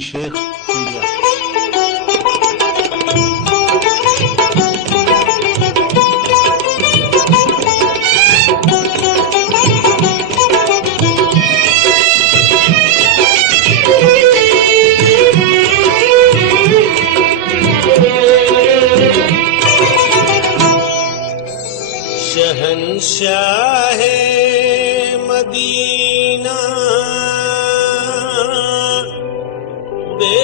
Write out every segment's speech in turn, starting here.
شیخ India. شہنشاہ مدینہ بے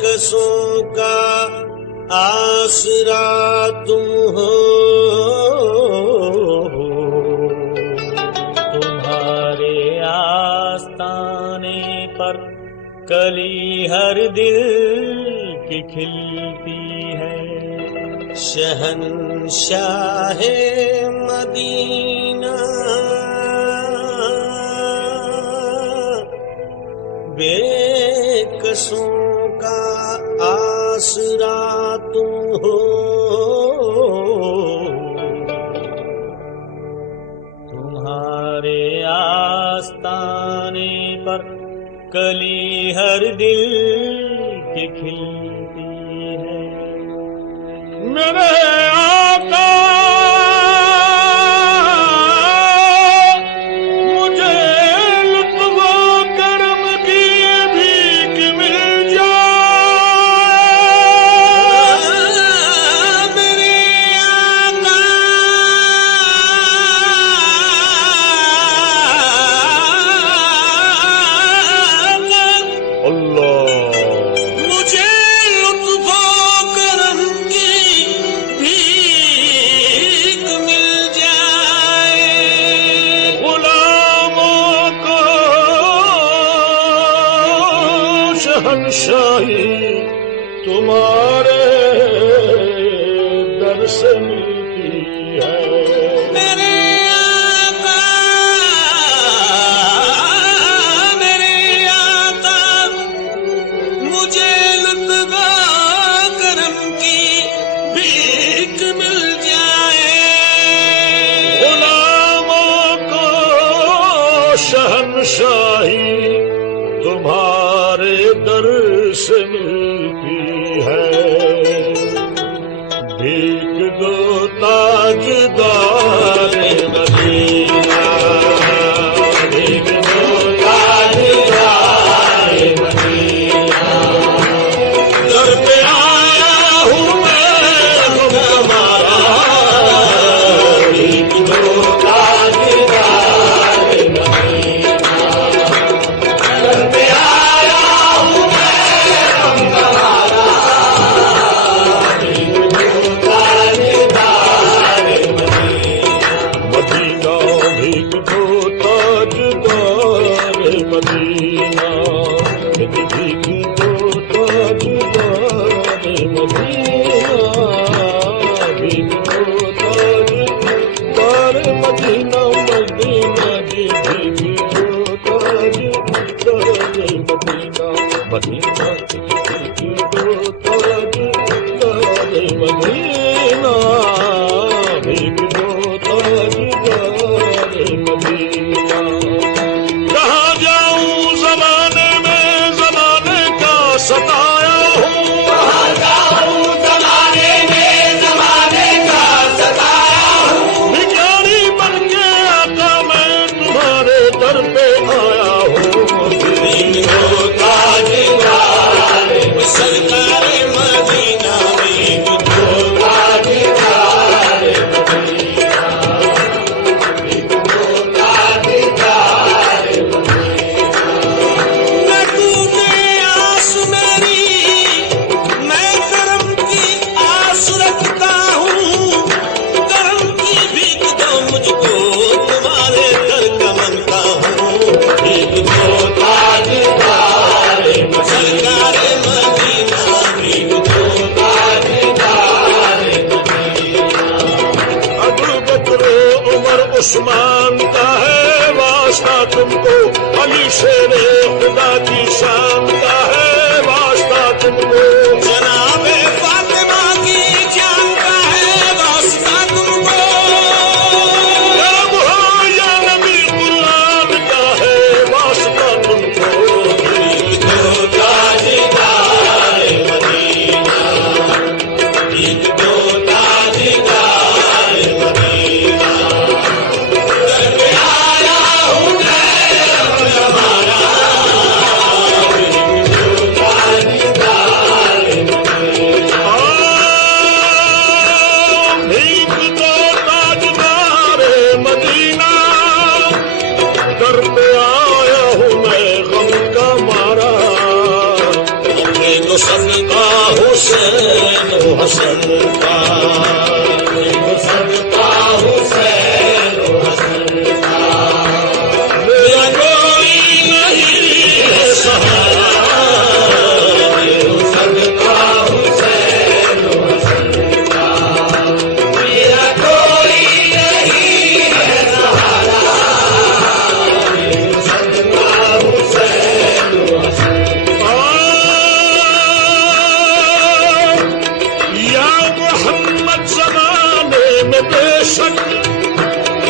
کسوں کا آسرا تم ہو، تمہارے آستانے پر کلی ہر دل کی کھلتی ہے۔ شہنشاہ مدینہ بے کسوں کا آسرا تم ہو، تمہارے آستانے پر کلی ہر دل کی کھلتی ہے۔ میرے آقا مجھے لطف و کرم کی بھیک مل جائے، میرے آقا اللہ مجھے لطف و کرم کی بھیک مل جائے، غلاموں کو شہنشاہی تمہارے در سے ملتی ہے۔ میرے آقا میرے آقا مجھے لطف و کرم کی بھیک مل جائے، غلاموں کو شہنشاہی تمہارے در سے ملتی ہے۔ بھیک دو تاجدار مدینہ، بھیک دو تاجدار مدینہ، در پہ آیا ہوں میں تمہارا، بھیک دو تاجدار مدینہ، در پہ آیا ہوں میں تمہارا، بھیک دو تاجدار مدینہ، مدینہ بھیک دو تاجدار مدینہ، بھیک دو تاجدار مدینہ، بھیک دو تاجدار مدینہ، مدینہ جی بھیک دو تاجدار مدینہ، مدینہ بھیک دو تاجدار مدینہ، بھیک دو تاجدار مدینہ۔ کہاں جاؤں زمانے میں زمانے کا ستایا ہوں، کہاں جاؤں زمانے میں زمانے کا ستایا ہوں، بھکاری بن کے آقا میں تمہارے در پہ آیا ہوں، بھیک دو تاجدار سرکار مدینہ بھیک دو تاجدار مدینہ، بھیک دو تاجدار مدینہ۔ نہ ٹوٹے آس میری، میں کرم کی آس رکھتا ہوں، کرم کی بھیک دو مجھ کو تمہارے در کا منگتا ہوں، بھیک دو تاجدار سرکار مدینہ بھیک دو تاجدار مدینہ۔ ابو بکر عمر عثمان کا ہے واسطہ تم کو، علی شیر خدا کی شان کا ہے واسطہ تم کو، جناب فاطمہ کی جان کا ہے واسطہ تم کو، یا محمد یا نبی قرآن کا ہے واسطہ تم کو، بھیک دو تاجدار تو صدقہ حسین و حسن کا، دے دو صدقہ حسین و حسن کا، میرا کوئی نہیں ہے سہارا، دے دو صدقہ حسین و حسن کا، میرا کوئی نہیں ہے سہارا، دے دو صدقہ حسین و حسن کا۔ یا محمد زمانے میں بے شک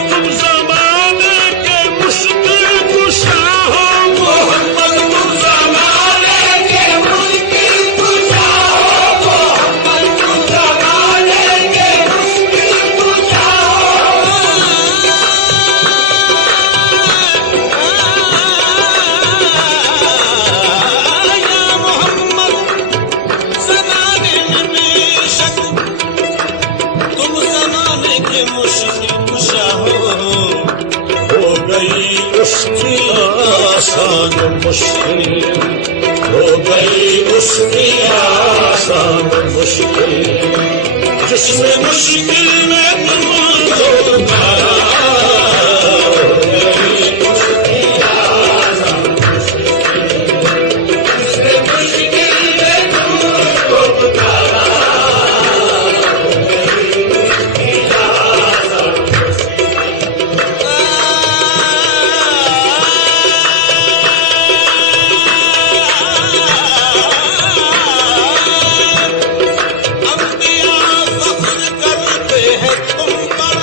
تم زمانے کے مشکل کشا ہو، محمد تم زمانے کے مشکل کشا ہو، محمد تم زمانے کے مشکل کشا یا محمد زمانے میں بے شک تم زمانے کے مشکل کشا ہو گئی اس کی آسان مشکل، ہو گئی اس کی آسان مشکل، جس میں مشکل میں تم کو پکارا، ہو گئی اس کی آسان مشکل، جس میں مشکل میں تم کو پکارا، ہو گئی اس کی آسان انبیاء فخر کرتے ہیں تم پر،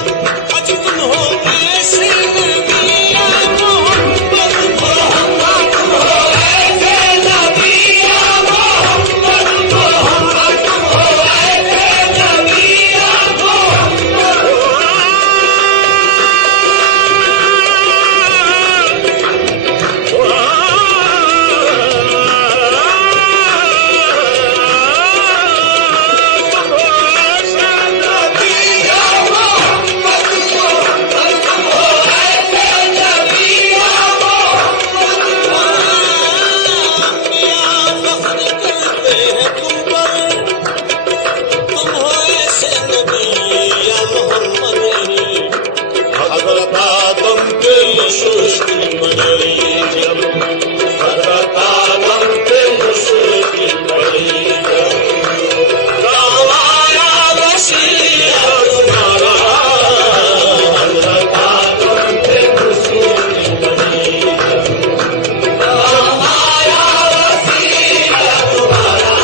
آج تم ہو ایسے نبی یا محمد، محمد تم ہو ایسے نبی یا محمد، محمد تم ہو ایسے نبی یا محمد۔ حضرت آدم کے مشکل بنی جب، حضرت آدم کے مشکل بنی جب، ہمارا وسیلہ تمہارا، حضرت آدم کے مشکل بنی جب، ہمارا وسیلہ تمہارا،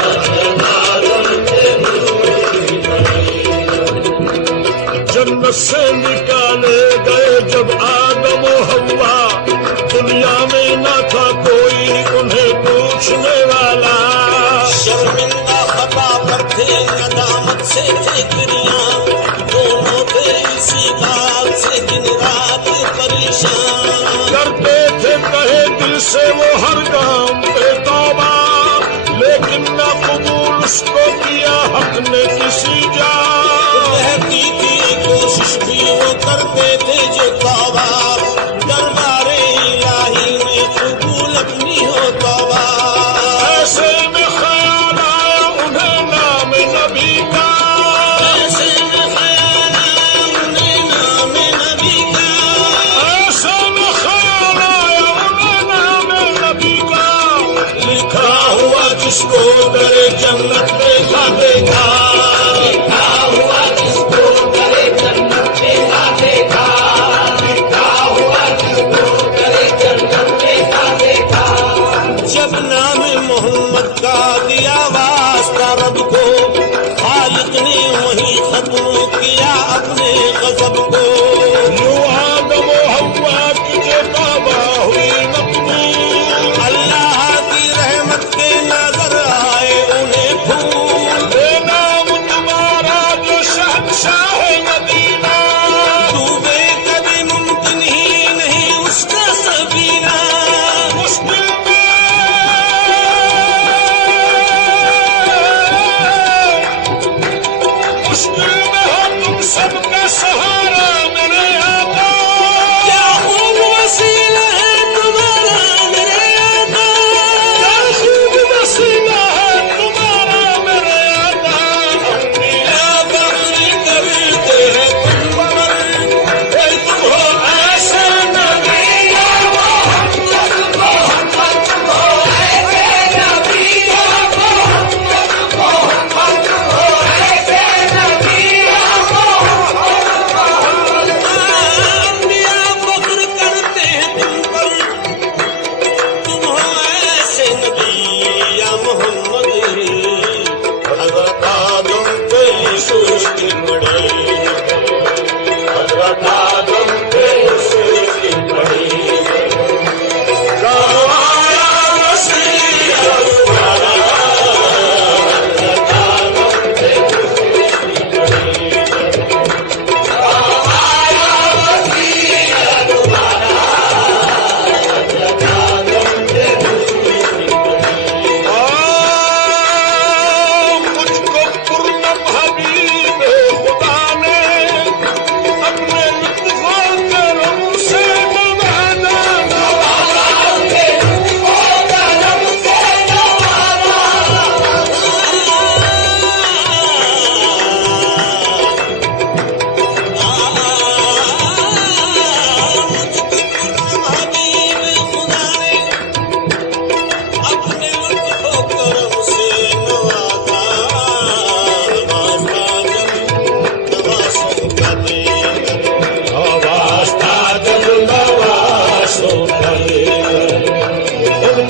حضرت آدم کے مشکل بنی جب۔ جنت سے نکالے گئے جب آدم و حوا، دنیا میں نہ تھا کوئی انہیں پوچھنے والا، شرمندہ خطا پر تھے، ندامت سے تھے گریاں، دونوں تھے اسی بات سے دن رات پریشان، کرتے تھے کہے دل سے وہ ہر کام پہ توبہ، لیکن نہ قبول اس کو کیا حق نے کسی جا، رہتی تھی کوشش بھی وہ کرتے تھے جو توبہ، دربار الہی میں قبول اپنی ہو توبہ، ایسے میں خیال آیا انہیں نام نبی کا، ایسے میں خیال آیا انہیں نام نبی کا، ایسے میں خیال آیا انہیں نام نبی کا، لکھا ہوا جس کو درے جنت دیکھا دیکھا، لکھا ہوا جس کو درے جنت دیکھا دیکھا، لکھا ہوا جس کو درے جنت دیکھا دیکھا، جب نام محمد کا دیا واسطہ رب کو، خالق نے وہی ختم کیا اپنے غضب کو، یوں آدم و حوا کی جو توبہ ہوئی مقبول، اللہ کی رحمت کے نظر آئے انہیں پھول، بے نام تمہارا جو شہنشاہ مدینہ، ڈوبے کبھی ممکن ہی نہیں اس کا سفینہ، مشکل میں ہو تم سب کا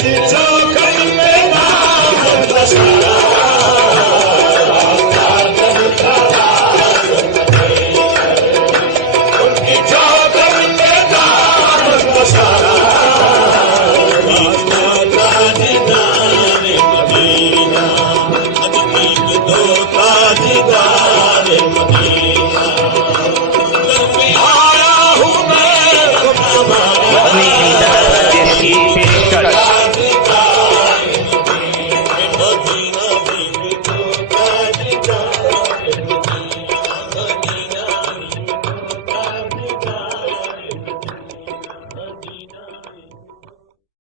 کی چوکھٹ پہ دامن دستار